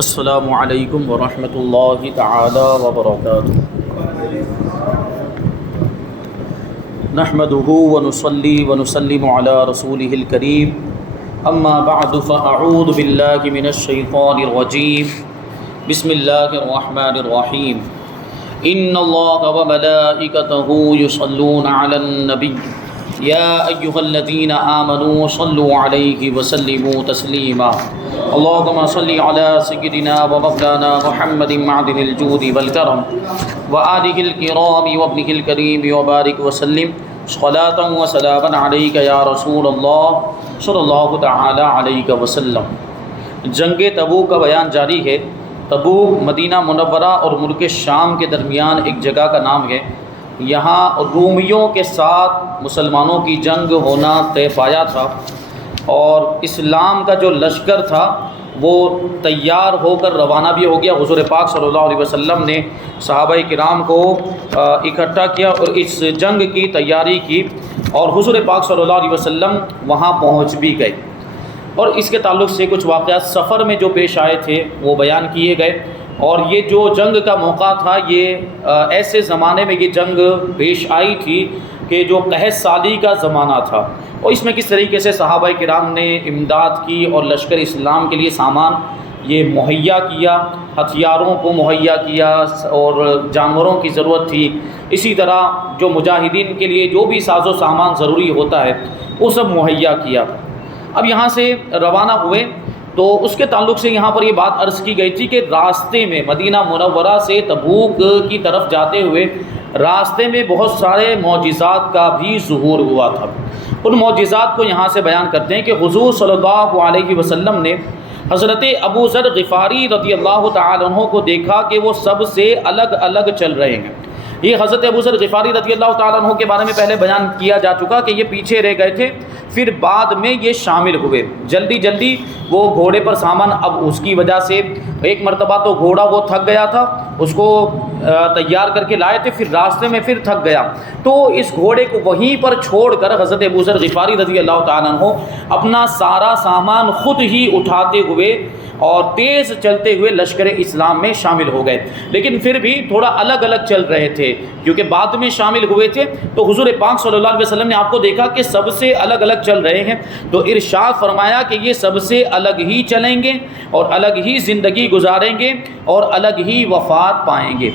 السلام علیکم ورحمۃ اللہ تعالی وبرکاتہ۔ نحمده ونصلي ونسلم على رسوله الكريم اما بعد فاعوذ باللہ من الشیطان الرجیم بسم اللہ الرحمن الرحیم ان اللہ وملائکته یصلون علی النبی یا ایہا الذین آمنوا صلوا علیہ وسلموا تسلیما اللہم صلی علی سیدنا ومولانا محمد معدن الجود والکرم وآلہ الکرام وابنہ الکریم وبارک وسلم صلاۃ وسلاما علیک یا رسول اللہ صلی اللہ تعالی علیہ وسلم۔ جنگ تبوک کا بیان جاری ہے۔ تبوک مدینہ منورہ اور ملک شام کے درمیان ایک جگہ کا نام ہے۔ یہاں رومیوں کے ساتھ مسلمانوں کی جنگ ہونا طے پایا تھا، اور اسلام کا جو لشکر تھا وہ تیار ہو کر روانہ بھی ہو گیا۔ حضور پاک صلی اللہ علیہ وسلم نے صحابہ کرام کو اکٹھا کیا اور اس جنگ کی تیاری کی، اور حضور پاک صلی اللہ علیہ وسلم وہاں پہنچ بھی گئے، اور اس کے تعلق سے کچھ واقعات سفر میں جو پیش آئے تھے وہ بیان کیے گئے۔ اور یہ جو جنگ کا موقع تھا، یہ ایسے زمانے میں یہ جنگ پیش آئی تھی کہ جو قحط سالی کا زمانہ تھا، اور اس میں کس طریقے سے صحابہ کرام نے امداد کی اور لشکر اسلام کے لیے سامان یہ مہیا کیا، ہتھیاروں کو مہیا کیا، اور جانوروں کی ضرورت تھی، اسی طرح جو مجاہدین کے لیے جو بھی ساز و سامان ضروری ہوتا ہے وہ سب مہیا کیا۔ اب یہاں سے روانہ ہوئے تو اس کے تعلق سے یہاں پر یہ بات عرض کی گئی تھی کہ راستے میں مدینہ منورہ سے تبوک کی طرف جاتے ہوئے راستے میں بہت سارے معجزات کا بھی ظہور ہوا تھا۔ ان معجزات کو یہاں سے بیان کرتے ہیں کہ حضور صلی اللہ علیہ وسلم نے حضرت ابو ذر غفاری رضی اللہ تعالی عنہ کو دیکھا کہ وہ سب سے الگ الگ چل رہے ہیں۔ یہ حضرت ابو ذر غفاری رضی اللہ تعالیٰ عنہ کے بارے میں پہلے بیان کیا جا چکا کہ یہ پیچھے رہ گئے تھے، پھر بعد میں یہ شامل ہوئے۔ جلدی جلدی وہ گھوڑے پر سامان، اب اس کی وجہ سے ایک مرتبہ تو گھوڑا وہ تھک گیا تھا، اس کو تیار کر کے لائے تھے، پھر راستے میں پھر تھک گیا، تو اس گھوڑے کو وہیں پر چھوڑ کر حضرت ابو ذر غفاری رضی اللہ تعالیٰ عنہ اپنا سارا سامان خود ہی اٹھاتے ہوئے اور تیز چلتے ہوئے لشکر اسلام میں شامل ہو گئے۔ لیکن پھر بھی تھوڑا الگ الگ چل رہے تھے، کیونکہ بعد میں شامل ہوئے تھے، تو حضور پاک صلی اللہ علیہ وسلم نے آپ کو دیکھا کہ سب سے الگ الگ چل رہے ہیں، تو ارشاد فرمایا کہ یہ سب سے الگ ہی چلیں گے اور الگ ہی زندگی گزاریں گے اور الگ ہی وفات پائیں گے۔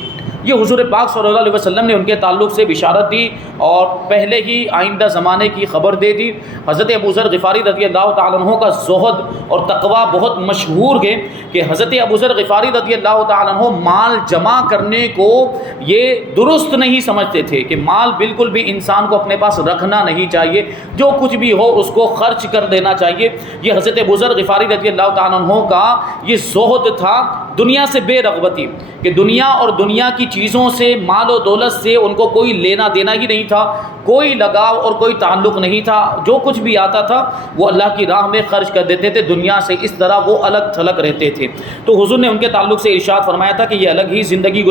یہ حضور پاک صلی اللہ علیہ وسلم نے ان کے تعلق سے بشارت دی اور پہلے ہی آئندہ زمانے کی خبر دے دی۔ حضرت ابو ذر غفاری رضی اللہ تعالیٰ عنہ کا زہد اور تقوی بہت مشہور ہے کہ حضرت ابو ذر غفاری رضی اللہ تعالیٰ عنہ مال جمع کرنے کو یہ درست نہیں سمجھتے تھے کہ مال بالکل بھی انسان کو اپنے پاس رکھنا نہیں چاہیے، جو کچھ بھی ہو اس کو خرچ کر دینا چاہیے۔ یہ حضرت ابو ذر غفاری رضی اللہ تعالیٰ عنہ کا یہ زہد تھا، دنیا سے بے رغبتی، کہ دنیا اور دنیا کی چیزوں سے، مال و دولت سے ان کو کوئی لینا دینا ہی نہیں تھا، کوئی لگاؤ اور کوئی تعلق نہیں تھا، جو کچھ بھی آتا تھا وہ اللہ کی راہ میں خرچ کر دیتے تھے دنیا سے، اس طرح وہ الگ تھلگ رہتے تھے۔ تو حضور نے ان کے تعلق سے ارشاد فرمایا تھا کہ یہ الگ ہی زندگی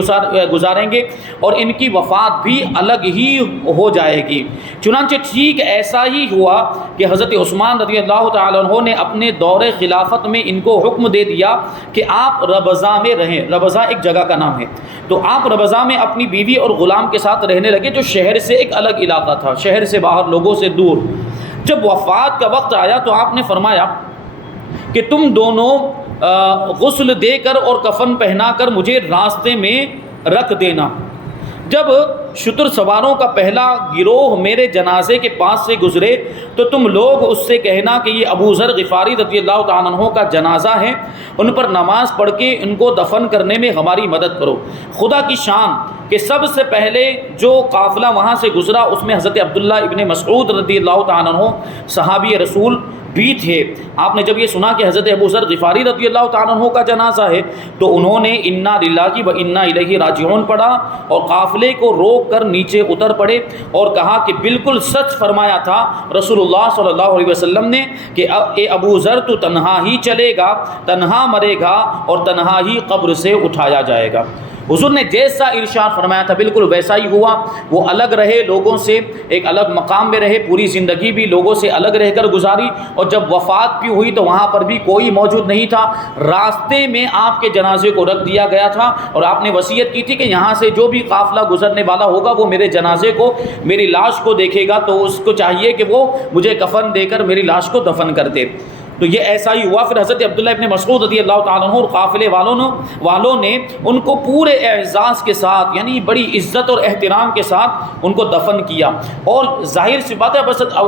گزاریں گے اور ان کی وفات بھی الگ ہی ہو جائے گی۔ چنانچہ ٹھیک ایسا ہی ہوا کہ حضرت عثمان رضی اللہ تعالیٰ عنہ نے اپنے دور خلافت میں ان کو حکم دے دیا کہ آپ ربضہ میں رہیں۔ ربضہ ایک جگہ کا نام ہے، تو آپ ربضہ میں اپنی بیوی اور غلام کے ساتھ رہنے لگے، جو شہر سے ایک الگ علاقہ تھا، شہر سے باہر، لوگوں سے دور۔ جب وفات کا وقت آیا تو آپ نے فرمایا کہ تم دونوں غسل دے کر اور کفن پہنا کر مجھے راستے میں رکھ دینا۔ جب شتر سواروں کا پہلا گروہ میرے جنازے کے پاس سے گزرے تو تم لوگ اس سے کہنا کہ یہ ابو ذر غفاری رضی اللہ تعالیٰ عنہ کا جنازہ ہے، ان پر نماز پڑھ کے ان کو دفن کرنے میں ہماری مدد کرو۔ خدا کی شان کہ سب سے پہلے جو قافلہ وہاں سے گزرا اس میں حضرت عبداللہ ابن مسعود رضی اللہ تعالیٰ عنہ صحابی رسول بھی تھے۔ آپ نے جب یہ سنا کہ حضرت ابو ذر غفاری رضی اللہ تعالیٰ عنہ کا جنازہ ہے تو انہوں نے انا للہ و انا الیہ راجعون پڑھا اور قافلے کو روک کر نیچے اتر پڑے اور کہا کہ بالکل سچ فرمایا تھا رسول اللہ صلی اللہ علیہ وسلم نے کہ اے ابو ذر تو تنہا ہی چلے گا، تنہا مرے گا اور تنہا ہی قبر سے اٹھایا جائے گا۔ حضور نے جیسا ارشاد فرمایا تھا بالکل ویسا ہی ہوا. وہ الگ رہے لوگوں سے، ایک الگ مقام میں رہے، پوری زندگی بھی لوگوں سے الگ رہ کر گزاری، اور جب وفات بھی ہوئی تو وہاں پر بھی کوئی موجود نہیں تھا. راستے میں آپ کے جنازے کو رکھ دیا گیا تھا، اور آپ نے وصیت کی تھی کہ یہاں سے جو بھی قافلہ گزرنے والا ہوگا وہ میرے جنازے کو، میری لاش کو دیکھے گا تو اس کو چاہیے کہ وہ مجھے کفن دے کر میری لاش کو دفن کر دے. تو یہ ایسا ہی ہوا. پھر حضرت عبداللہ ابن مسعود رضی اللہ تعالیٰ عنہ اور قافلے والوں نے ان کو پورے اعزاز کے ساتھ، یعنی بڑی عزت اور احترام کے ساتھ ان کو دفن کیا. اور ظاہر سی بات ہے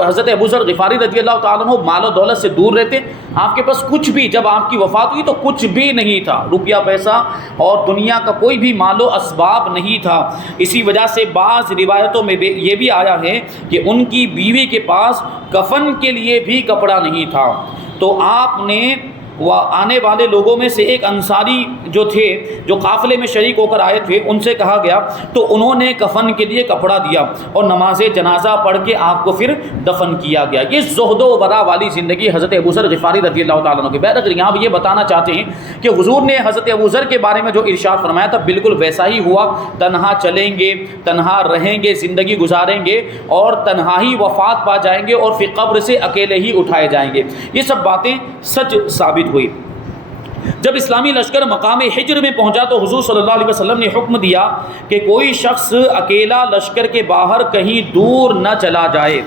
حضرت ابو ذر غفاری رضی اللہ تعالیٰ عنہ مال و دولت سے دور رہتے. آپ کے پاس کچھ بھی، جب آپ کی وفات ہوئی تو کچھ بھی نہیں تھا، روپیہ پیسہ اور دنیا کا کوئی بھی مال و اسباب نہیں تھا. اسی وجہ سے بعض روایتوں میں یہ بھی آیا ہے کہ ان کی بیوی کے پاس کفن کے لیے بھی کپڑا نہیں تھا. تو آپ نے آنے والے لوگوں میں سے ایک انصاری جو تھے، جو قافلے میں شریک ہو کر آئے تھے، ان سے کہا گیا تو انہوں نے کفن کے لیے کپڑا دیا اور نماز جنازہ پڑھ کے آپ کو پھر دفن کیا گیا. یہ زہد و ورع والی زندگی حضرت ابو ذر غفاری رضی اللہ تعالیٰ عنہ کی. بہرحال یہاں بھی یہ بتانا چاہتے ہیں کہ حضور نے حضرت ابو ذر کے بارے میں جو ارشاد فرمایا تھا بالکل ویسا ہی ہوا. تنہا چلیں گے، تنہا رہیں گے، زندگی گزاریں گے اور تنہا ہی وفات پا جائیں گے اور پھر قبر سے اکیلے ہی اٹھائے جائیں گے. یہ سب باتیں سچ ثابت ہوئی. جب اسلامی لشکر مقام حجر میں پہنچا تو حضور صلی اللہ علیہ وسلم نے حکم دیا کہ کوئی شخص اکیلا لشکر کے باہر کہیں دور نہ چلا جائے.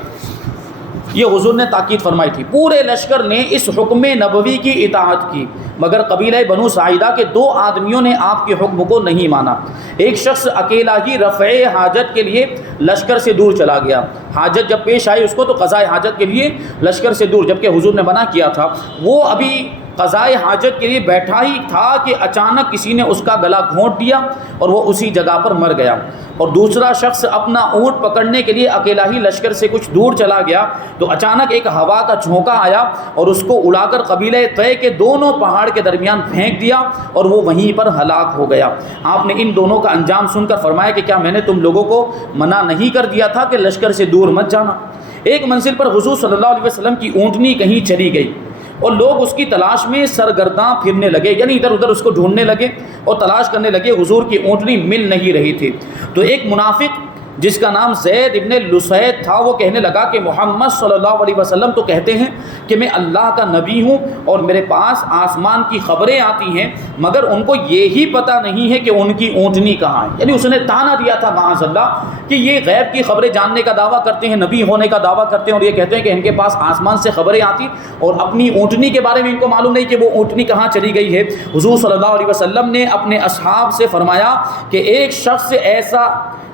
یہ حضور نے تاکید فرمائی تھی. پورے لشکر نے اس حکم نبوی کی اطاعت کی، مگر قبیلہ بنو ساعدہ کے 2 آدمیوں نے آپ کے حکم کو نہیں مانا. ایک شخص اکیلا ہی رفع حاجت کے لیے لشکر سے دور چلا گیا. حاجت جب پیش آئی اس کو تو قضاء حاجت کے لیے لشکر سے دور، جبکہ حضور نے منع کیا تھا. وہ ابھی قضاء حاجت کے لیے بیٹھا ہی تھا کہ اچانک کسی نے اس کا گلا گھونٹ دیا اور وہ اسی جگہ پر مر گیا. اور دوسرا شخص اپنا اونٹ پکڑنے کے لیے اکیلا ہی لشکر سے کچھ دور چلا گیا تو اچانک ایک ہوا کا جھونکا آیا اور اس کو اڑا کر قبیلہ طے کے دونوں پہاڑ کے درمیان پھینک دیا اور وہ وہیں پر ہلاک ہو گیا. آپ نے ان دونوں کا انجام سن کر فرمایا کہ کیا میں نے تم لوگوں کو منع نہیں کر دیا تھا کہ لشکر سے دور مت جانا. ایک منزل پر حضور صلی اللہ علیہ وسلم کی اونٹنی کہیں چلی گئی اور لوگ اس کی تلاش میں سرگرداں پھرنے لگے، یعنی ادھر ادھر اس کو ڈھونڈنے لگے اور تلاش کرنے لگے. حضور کی اونٹنی مل نہیں رہی تھی. تو ایک منافق جس کا نام زید ابن لسید تھا وہ کہنے لگا کہ محمد صلی اللہ علیہ وسلم تو کہتے ہیں کہ میں اللہ کا نبی ہوں اور میرے پاس آسمان کی خبریں آتی ہیں، مگر ان کو یہی پتہ نہیں ہے کہ ان کی اونٹنی کہاں ہے. یعنی اس نے تانا دیا تھا معاذ اللہ کہ یہ غیب کی خبریں جاننے کا دعویٰ کرتے ہیں، نبی ہونے کا دعویٰ کرتے ہیں اور یہ کہتے ہیں کہ ان کے پاس آسمان سے خبریں آتی اور اپنی اونٹنی کے بارے میں ان کو معلوم نہیں کہ وہ اونٹنی کہاں چلی گئی ہے. حضور صلی اللہ علیہ وسلم نے اپنے اصحاب سے فرمایا کہ ایک شخص ایسا،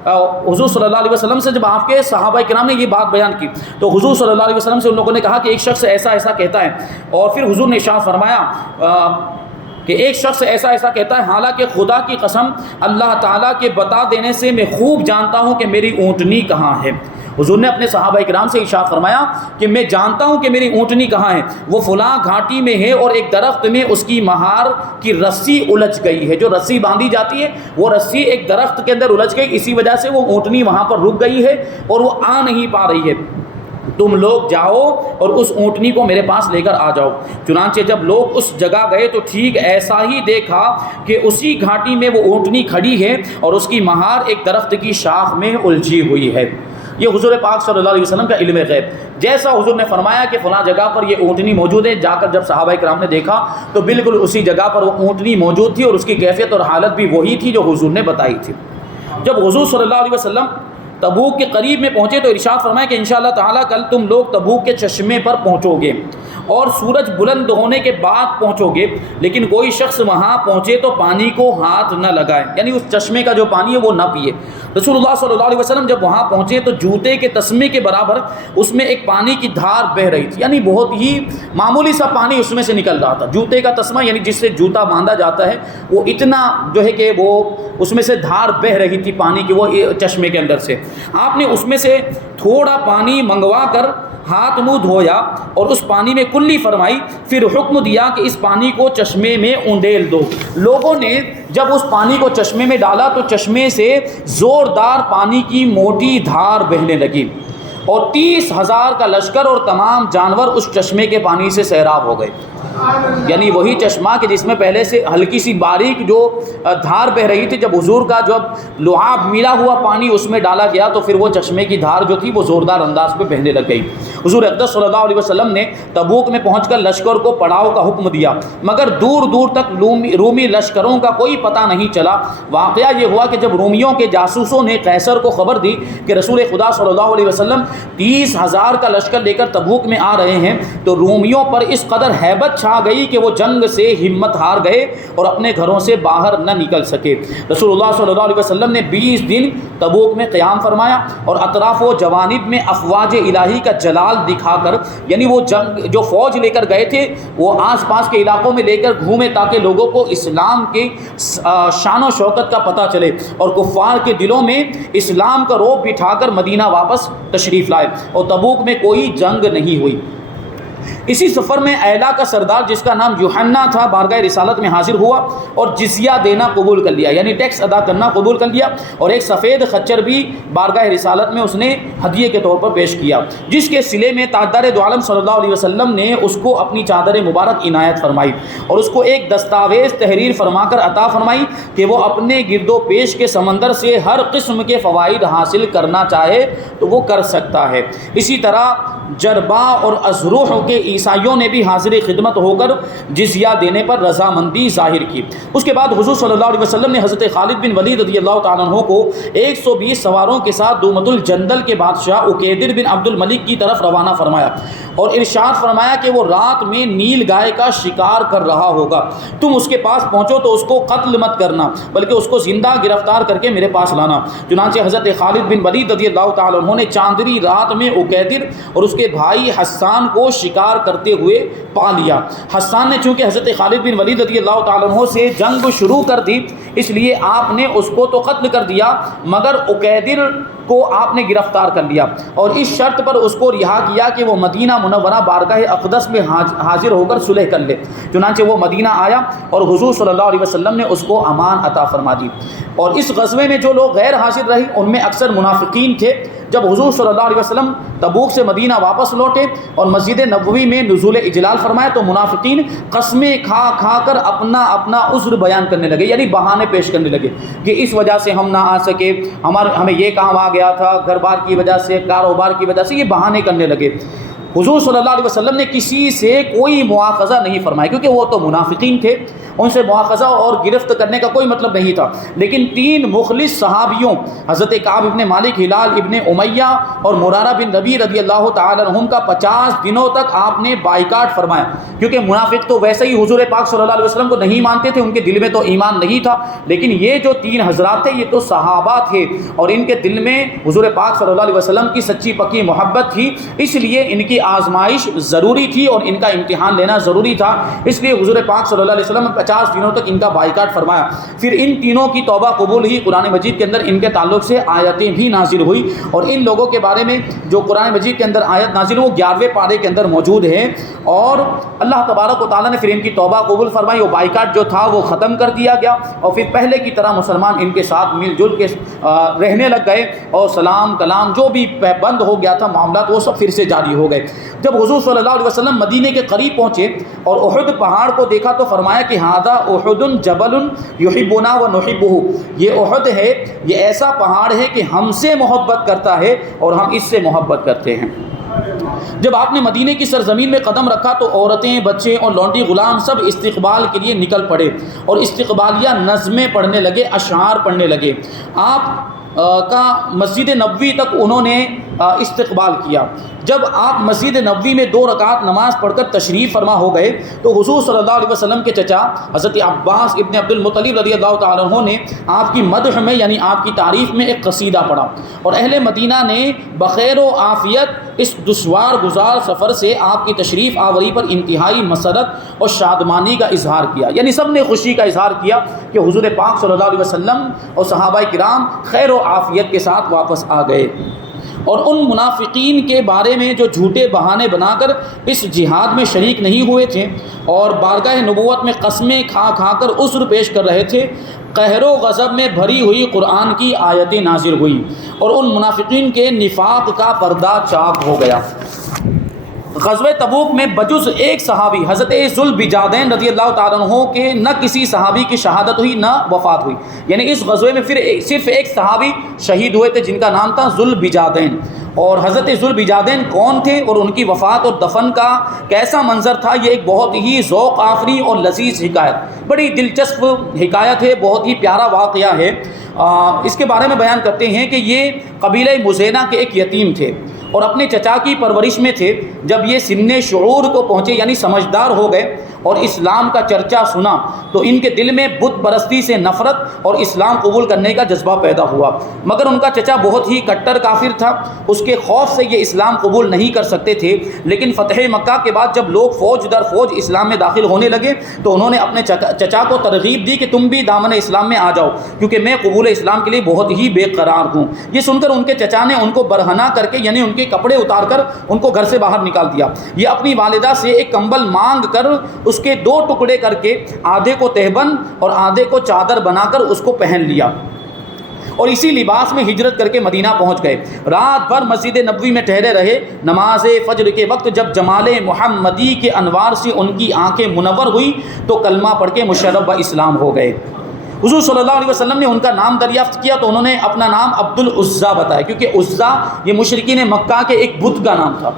حضور صلی اللہ علیہ وسلم سے جب آپ کے صحابہ کرام نے یہ بات بیان کی تو حضور صلی اللہ علیہ وسلم سے ان لوگوں نے کہا کہ ایک شخص ایسا ایسا کہتا ہے، اور پھر حضور نے ارشاد فرمایا کہ ایک شخص ایسا ایسا کہتا ہے، حالانکہ خدا کی قسم اللہ تعالیٰ کے بتا دینے سے میں خوب جانتا ہوں کہ میری اونٹنی کہاں ہے. حضور نے اپنے صحابہ کرام سے ارشاد فرمایا کہ میں جانتا ہوں کہ میری اونٹنی کہاں ہے، وہ فلاں گھاٹی میں ہے اور ایک درخت میں اس کی مہار کی رسی الجھ گئی ہے. جو رسی باندھی جاتی ہے وہ رسی ایک درخت کے اندر الجھ گئی، اسی وجہ سے وہ اونٹنی وہاں پر رک گئی ہے اور وہ آ نہیں پا رہی ہے. تم لوگ جاؤ اور اس اونٹنی کو میرے پاس لے کر آ جاؤ. چنانچہ جب لوگ اس جگہ گئے تو ٹھیک ایسا ہی دیکھا کہ اسی گھاٹی میں وہ اونٹنی کھڑی ہے اور اس کی مہار ایک درخت کی شاخ میں الجھی ہوئی ہے. یہ حضور پاک صلی اللہ علیہ وسلم کا علم غیب. جیسا حضور نے فرمایا کہ فلاں جگہ پر یہ اونٹنی موجود ہے، جا کر جب صحابہ کرام نے دیکھا تو بالکل اسی جگہ پر وہ اونٹنی موجود تھی اور اس کی کیفیت اور حالت بھی وہی تھی جو حضور نے بتائی تھی. جب حضور صلی اللہ علیہ وسلم تبوک کے قریب میں پہنچے تو ارشاد فرمایا کہ انشاءاللہ تعالیٰ کل تم لوگ تبوک کے چشمے پر پہنچو گے اور سورج بلند ہونے کے بعد پہنچو گے، لیکن کوئی شخص وہاں پہنچے تو پانی کو ہاتھ نہ لگائے، یعنی اس چشمے کا جو پانی ہے وہ نہ پیے. رسول اللہ صلی اللہ علیہ وسلم جب وہاں پہنچے تو جوتے کے تسمے کے برابر اس میں ایک پانی کی دھار بہہ رہی تھی، یعنی بہت ہی معمولی سا پانی اس میں سے نکل رہا تھا. جوتے کا تسمہ یعنی جس سے جوتا باندھا جاتا ہے وہ اتنا جو ہے کہ وہ اس میں سے دھار بہہ رہی تھی پانی کی، وہ چشمے کے اندر سے. آپ نے اس میں سے تھوڑا پانی منگوا کر ہاتھ منہ دھویا اور اس پانی میں کلی فرمائی، پھر حکم دیا کہ اس پانی کو چشمے میں اونڈیل دو. لوگوں نے جب اس پانی کو چشمے میں ڈالا تو چشمے سے زوردار پانی کی موٹی دھار بہنے لگی اور 30,000 کا لشکر اور تمام جانور اس چشمے کے پانی سے سیراب ہو گئے. یعنی وہی چشمہ کہ جس میں پہلے سے ہلکی سی باریک جو دھار بہ رہی تھی، جب حضور کا جب لعاب ملا ہوا پانی اس میں ڈالا گیا تو پھر وہ چشمے کی دھار جو تھی وہ زوردار انداز پہ بہنے لگ گئی۔ حضور اقدس صلی اللہ علیہ وسلم نے تبوک میں پہنچ کر لشکر کو پڑاؤ کا حکم دیا، مگر دور دور تک رومی لشکروں کا کوئی پتہ نہیں چلا۔ واقعہ یہ ہوا کہ جب رومیوں کے جاسوسوں نے قیصر کو خبر دی کہ رسول خدا صلی اللہ علیہ وسلم 30,000 کا لشکر لے کر تبوک میں آ رہے ہیں، تو رومیوں پر اس قدر ہیبت چھا گئی کہ وہ جنگ سے ہمت ہار گئے اور اپنے گھروں سے باہر نہ نکل سکے۔ رسول اللہ صلی اللہ علیہ وسلم نے 20 دن تبوک میں قیام فرمایا اور اطراف و جوانب میں افواج الہی کا جلال دکھا کر، یعنی وہ جنگ جو فوج لے کر گئے تھے وہ آس پاس کے علاقوں میں لے کر گھومے تاکہ لوگوں کو اسلام کے شان و شوکت کا پتہ چلے اور کفار کے دلوں میں اسلام کا رعب بٹھا کر مدینہ واپس تشریف لائے، اور تبوک میں کوئی جنگ نہیں ہوئی۔ اسی سفر میں ایلا کا سردار جس کا نام یوحنا تھا بارگاہ رسالت میں حاضر ہوا اور جزیہ دینا قبول کر لیا، یعنی ٹیکس ادا کرنا قبول کر لیا، اور ایک سفید خچر بھی بارگاہ رسالت میں اس نے ہدیے کے طور پر پیش کیا، جس کے صلے میں تاجدار دو عالم صلی اللہ علیہ وسلم نے اس کو اپنی چادر مبارک عنایت فرمائی اور اس کو ایک دستاویز تحریر فرما کر عطا فرمائی کہ وہ اپنے گرد و پیش کے سمندر سے ہر قسم کے فوائد حاصل کرنا چاہے تو وہ کر سکتا ہے۔ اسی طرح جربا اور ازروح کے عیسائیوں نے بھی حاضر خدمت ہو کر جزیہ دینے پر رضامندی ظاہر کی۔ اس کے بعد حضور صلی اللہ علیہ وسلم نے حضرت خالد بن ولید رضی اللہ تعالیٰ عنہ کو 120 سواروں کے ساتھ دومت الجندل کے بادشاہ عقیدر بن عبد الملک کی طرف روانہ فرمایا اور ارشاد فرمایا کہ وہ رات میں نیل گائے کا شکار کر رہا ہوگا، تم اس کے پاس پہنچو تو اس کو قتل مت کرنا بلکہ اس کو زندہ گرفتار کر کے میرے پاس لانا۔ چنانچہ حضرت خالد بن ولید رضی اللہ تعالیٰ عنہ نے چاندنی رات میں عقیدر اور اس کے بھائی حسان کو شکار کرتے ہوئے پا لیا۔ حسان نے چونکہ حضرت خالد بن ولید رضی اللہ تعالیٰ عنہ سے جنگ شروع کر دی، اس لیے آپ نے اس کو تو قتل کر دیا مگر عقیدر کو آپ نے گرفتار کر لیا اور اس شرط پر اس کو رہا کیا کہ وہ مدینہ منورہ بارگاہ اقدس میں حاضر ہو کر صلح کر لے۔ چنانچہ وہ مدینہ آیا اور حضور صلی اللہ علیہ وسلم نے اس کو امان عطا فرما دی۔ اور اس غزوے میں جو لوگ غیر حاضر رہے ان میں اکثر منافقین تھے۔ جب حضور صلی اللہ علیہ وسلم تبوک سے مدینہ واپس لوٹے اور مسجد نبوی میں نزول اجلال فرمایا تو منافقین قسمیں کھا کھا کر اپنا عذر بیان کرنے لگے، یعنی بہانے پیش کرنے لگے کہ اس وجہ سے ہم نہ آ سکے، ہمیں یہ کام آ گیا تھا، گھر بار کی وجہ سے، کاروبار کی وجہ سے، یہ بہانے کرنے لگے۔ حضور صلی اللہ علیہ وسلم نے کسی سے کوئی مواخذہ نہیں فرمایا کیونکہ وہ تو منافقین تھے، ان سے مواخذہ اور گرفت کرنے کا کوئی مطلب نہیں تھا۔ لیکن 3 مخلص صحابیوں حضرت کعب ابن مالک، ہلال ابن امیہ اور مرارہ بن ربیع رضی اللہ تعالی عنہم کا 50 دنوں تک آپ نے بائیکاٹ فرمایا، کیونکہ منافق تو ویسے ہی حضور پاک صلی اللہ علیہ وسلم کو نہیں مانتے تھے، ان کے دل میں تو ایمان نہیں تھا، لیکن یہ جو 3 حضرات تھے یہ تو صحابہ تھے اور ان کے دل میں حضور پاک صلی اللہ علیہ وسلم کی سچی پکی محبت تھی، اس لیے ان کی آزمائش ضروری تھی اور ان کا امتحان لینا ضروری تھا، اس لیے حضور پاک صلی اللہ علیہ وسلم 50 دنوں تک ان کا بائیکاٹ فرمایا۔ پھر ان تینوں کی توبہ قبول ہوئی، قرآن مجید کے اندر ان کے تعلق سے آیتیں بھی نازل ہوئی اور ان لوگوں کے بارے میں جو قرآن مجید کے اندر آیت نازل وہ 11ویں پارے کے اندر موجود ہے، اور اللہ تبارک و تعالیٰ نے پھر ان کی توبہ قبول فرمائی، وہ بائیکاٹ جو تھا وہ ختم کر دیا گیا اور پھر پہلے کی طرح مسلمان ان کے ساتھ مل جل کے رہنے لگ گئے اور سلام کلام جو بھی بند ہو گیا تھا معاملات وہ سب پھر سے جاری ہو گئے۔ جب حضور صلی اللہ علیہ وسلم مدینے کے قریب پہنچے اور احد پہاڑ کو دیکھا تو فرمایا کہ ھذا احد جبل یحبنا ونحبہ، یہ احد ہے، یہ ایسا پہاڑ ہے کہ ہم سے محبت کرتا ہے اور ہم اس سے محبت کرتے ہیں۔ جب آپ نے مدینے کی سرزمین میں قدم رکھا تو عورتیں، بچے اور لونڈی غلام سب استقبال کے لیے نکل پڑے اور استقبالیہ نظمیں پڑھنے لگے، اشعار پڑھنے لگے۔ آپ کا مسجد نبوی تک انہوں نے استقبال کیا۔ جب آپ مسجد نبوی میں 2 رکعت نماز پڑھ کر تشریف فرما ہو گئے تو حضور صلی اللہ علیہ وسلم کے چچا حضرت عباس ابن عبد المطلب رضی اللہ تعالیٰ عنہ نے آپ کی مدح میں یعنی آپ کی تعریف میں ایک قصیدہ پڑھا اور اہل مدینہ نے بخیر و عافیت اس دشوار گزار سفر سے آپ کی تشریف آوری پر انتہائی مسرت اور شادمانی کا اظہار کیا، یعنی سب نے خوشی کا اظہار کیا کہ حضور پاک صلی اللہ علیہ وسلم اور صحابہ کرام خیر و عافیت کے ساتھ واپس آ گئے۔ اور ان منافقین کے بارے میں جو جھوٹے بہانے بنا کر اس جہاد میں شریک نہیں ہوئے تھے اور بارگاہ نبوت میں قسمیں کھا کھا کر عذر پیش کر رہے تھے، قہر و غضب میں بھری ہوئی قرآن کی آیتیں نازل ہوئیں اور ان منافقین کے نفاق کا پردہ چاک ہو گیا۔ غزوہ تبوک میں بجز ایک صحابی حضرت ذوالبجادین رضی اللہ تعالیٰ عنہ کے نہ کسی صحابی کی شہادت ہوئی نہ وفات ہوئی، یعنی اس غزوے میں پھر صرف ایک صحابی شہید ہوئے تھے جن کا نام تھا ذوالبجادین۔ اور حضرت ذوالبجادین کون تھے اور ان کی وفات اور دفن کا کیسا منظر تھا، یہ ایک بہت ہی ذوق آفری اور لذیذ حکایت، بڑی دلچسپ حکایت ہے، بہت ہی پیارا واقعہ ہے۔ اس کے بارے میں بیان کرتے ہیں کہ یہ قبیلہ مزینہ کے ایک یتیم تھے اور اپنے چچا کی پرورش میں تھے۔ جب یہ سن شعور کو پہنچے یعنی سمجھدار ہو گئے اور اسلام کا چرچا سنا تو ان کے دل میں بت پرستی سے نفرت اور اسلام قبول کرنے کا جذبہ پیدا ہوا، مگر ان کا چچا بہت ہی کٹر کافر تھا، اس کے خوف سے یہ اسلام قبول نہیں کر سکتے تھے۔ لیکن فتح مکہ کے بعد جب لوگ فوج در فوج اسلام میں داخل ہونے لگے تو انہوں نے اپنے چچا کو ترغیب دی کہ تم بھی دامن اسلام میں آ جاؤ، کیونکہ میں قبول اسلام کے لیے بہت ہی بے قرار ہوں۔ یہ سن کر ان کے چچا نے ان کو برہنہ کر کے یعنی ان کے کپڑے اتار کر ان کو گھر سے باہر نکال دیا۔ یہ اپنی والدہ سے ایک کمبل مانگ کر اس کے 2 ٹکڑے کر کے آدھے کو تہبند اور آدھے کو چادر بنا کر اس کو پہن لیا اور اسی لباس میں ہجرت کر کے مدینہ پہنچ گئے۔ رات بھر مسجد نبوی میں ٹھہرے رہے۔ نماز فجر کے وقت جب جمال محمدی کے انوار سے ان کی آنکھیں منور ہوئی تو کلمہ پڑھ کے مشرف اسلام ہو گئے۔ حضور صلی اللہ علیہ وسلم نے ان کا نام دریافت کیا تو انہوں نے اپنا نام عبد العزیٰ بتایا، کیونکہ عزیٰ یہ مشرکین مکہ کے ایک بت کا نام تھا،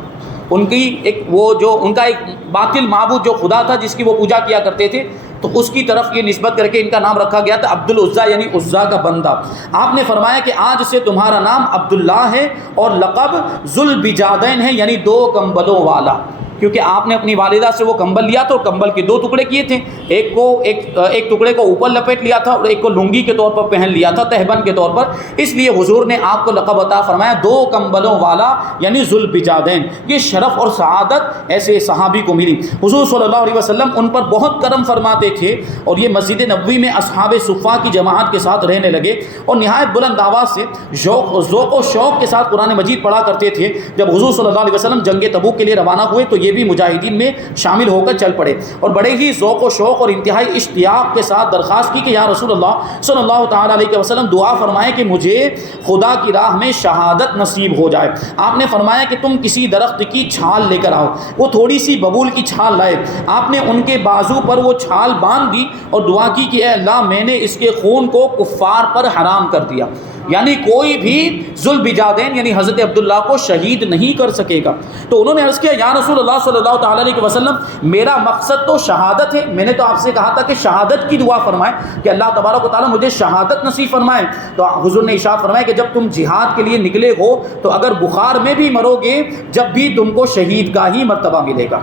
ان کی ایک ان کا ایک باطل معبود جو خدا تھا جس کی وہ پوجا کیا کرتے تھے، تو اس کی طرف یہ نسبت کر کے ان کا نام رکھا گیا تھا عبد العزیٰ یعنی عزیٰ کا بندہ۔ آپ نے فرمایا کہ آج سے تمہارا نام عبداللہ ہے اور لقب ذوالبجادین ہے یعنی 2 کمبلوں والا، کیونکہ آپ نے اپنی والدہ سے وہ کمبل لیا تو کمبل کے 2 ٹکڑے کیے تھے، ایک ٹکڑے کو اوپر لپیٹ لیا تھا اور ایک کو لنگی کے طور پر پہن لیا تھا تہبند کے طور پر، اس لیے حضور نے آپ کو لقب عطا فرمایا 2 کمبلوں والا یعنی ذوالبجادین۔ یہ شرف اور سعادت ایسے صحابی کو ملی۔ حضور صلی اللہ علیہ وسلم ان پر بہت کرم فرماتے تھے اور یہ مسجد نبوی میں اصحاب صفہ کی جماعت کے ساتھ رہنے لگے اور نہایت بلند آواز سے ذوق و شوق کے ساتھ قرآن مجید پڑھا کرتے تھے۔ جب حضور صلی اللہ علیہ وسلم جنگ تبوک کے لیے روانہ ہوئے تو یہ بھی مجاہدین میں شامل ہو کر چل پڑے اور بڑے ہی ذوق و شوق اور انتہائی اشتیاق کے ساتھ درخواست کی کہ یا رسول اللہ صلی اللہ تعالیٰ علیہ وسلم دعا فرمائیں کہ مجھے خدا کی راہ میں شہادت نصیب ہو جائے۔ آپ نے فرمایا کہ تم کسی درخت کی چھال لے کر آؤ۔ وہ تھوڑی سی ببول کی چھال لائے، آپ نے ان کے بازو پر وہ چھال باندھ دی اور دعا کی کہ اے اللہ میں نے اس کے خون کو کفار پر حرام کر دیا، یعنی کوئی بھی ذوالبجادین یعنی حضرت عبداللہ کو شہید نہیں کر سکے گا۔ تو انہوں نے عرض کیا یا رسول اللہ صلی اللہ تعالیٰ علیہ وسلم میرا مقصد تو شہادت ہے، میں نے تو آپ سے کہا تھا کہ شہادت کی دعا فرمائیں کہ اللہ تبارک و تعالیٰ مجھے شہادت نصیب فرمائے۔ تو حضور نے ارشاد فرمایا کہ جب تم جہاد کے لیے نکلے ہو تو اگر بخار میں بھی مرو گے جب بھی تم کو شہید کا ہی مرتبہ ملے گا۔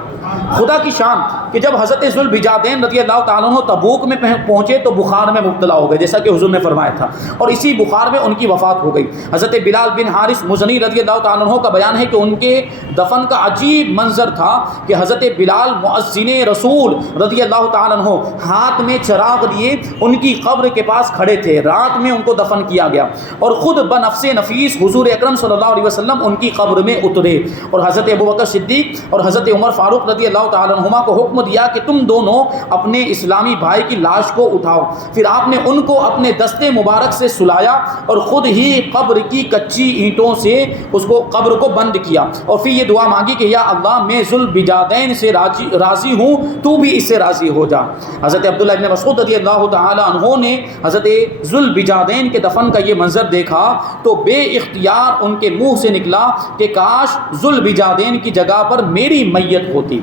خدا کی شان کہ جب حضرت ذوالبجادین رضی اللہ تعالیٰ عنہ تبوک میں پہنچے تو بخار میں مبتلا ہو گئے جیسا کہ حضور نے فرمایا تھا، اور اسی بخار میں ان کی وفات ہو گئی۔ حضرت بلال بن حارث مزنی رضی اللہ تعالیٰ عنہ کا بیان ہے کہ ان کے دفن کا عجیب منظر تھا کہ حضرت بلال مؤذن رسول رضی اللہ تعالیٰ عنہ ہاتھ میں چراغ لیے ان کی قبر کے پاس کھڑے تھے، رات میں ان کو دفن کیا گیا اور خود بنفس نفیس حضور اکرم صلی اللہ علیہ وسلم ان کی قبر میں اترے اور حضرت ابوبکر صدیق اور حضرت عمر فاروق رضی اللہ تعالیٰ عنہما کو حکم دیا کہ تم دونوں اپنے اسلامی بھائی کی لاش کو اٹھاؤ۔ پھر آپ نے ان کو اپنے دستے مبارک سے سلایا اور خود ہی قبر کی کچی اینٹوں سے اس کو قبر کو بند کیا اور پھر یہ دعا مانگی کہ یا اللہ میں ذوالبجادین سے راضی ہوں، تو بھی اس سے راضی ہو جا۔ حضرت عبداللہ ابن مسعود رضی اللہ تعالیٰ عنہ نے حضرت ذوالبجادین کے دفن کا یہ منظر دیکھا تو بے اختیار ان کے منہ سے نکلا کہ کاش ذوالبجادین کی جگہ پر میری میت ہوتی۔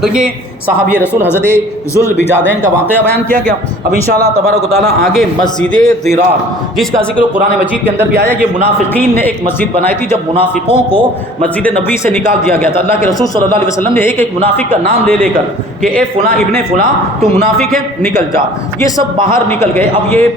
تو یہ صحابی رسول حضرت ذوالبجادین کا واقعہ بیان کیا گیا۔ اب انشاءاللہ تبارک و تعالیٰ آگے مسجد ضرار جس کا ذکر قرآن مجید کے اندر بھی آیا، یہ منافقین نے ایک مسجد بنائی تھی جب منافقوں کو مسجد نبوی سے نکال دیا گیا تھا۔ اللہ کے رسول صلی اللہ علیہ وسلم نے ایک ایک منافق کا نام لے کر کہ اے فلاں ابن فلاں تو منافق ہے نکل جا، یہ سب باہر نکل گئے۔ اب یہ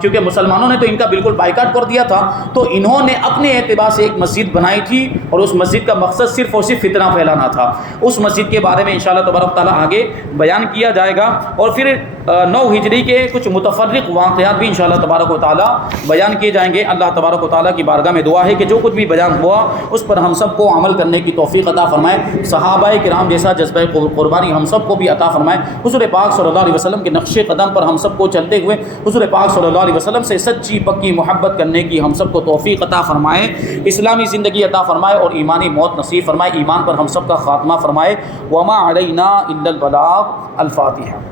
کیونکہ مسلمانوں نے تو ان کا بالکل بائیکاٹ کر دیا تھا تو انہوں نے اپنے اعتبار سے ایک مسجد بنائی تھی اور اس مسجد کا مقصد صرف اور صرف فتنہ پھیلانا تھا۔ اس مسجد کے بارے میں انشاءاللہ تبارک تعالیٰ آگے بیان کیا جائے گا۔ اور پھر 9 ہجری کے کچھ متفرق واقعات بھی انشاءاللہ تبارک و تعالیٰ بیان کیے جائیں گے۔ اللہ تبارک و تعالیٰ کی بارگاہ میں دعا ہے کہ جو کچھ بھی بیان ہوا اس پر ہم سب کو عمل کرنے کی توفیق عطا فرمائے، صحابہ کرام جیسا جذبہ قربانی ہم سب کو بھی عطا فرمائے، حضور پاک صلی اللہ علیہ وسلم کے نقش قدم پر ہم سب کو چلتے ہوئے حضور پاک صلی اللہ علیہ وسلم سے سچی پکی محبت کرنے کی ہم سب کو توفیق عطا فرمائے، اسلامی زندگی عطا فرمائے اور ایمانی موت نصیب فرمائے، ایمان پر ہم سب کا خاتمہ فرمائے۔ وما علینا الا البلاغ۔ الفاتحہ۔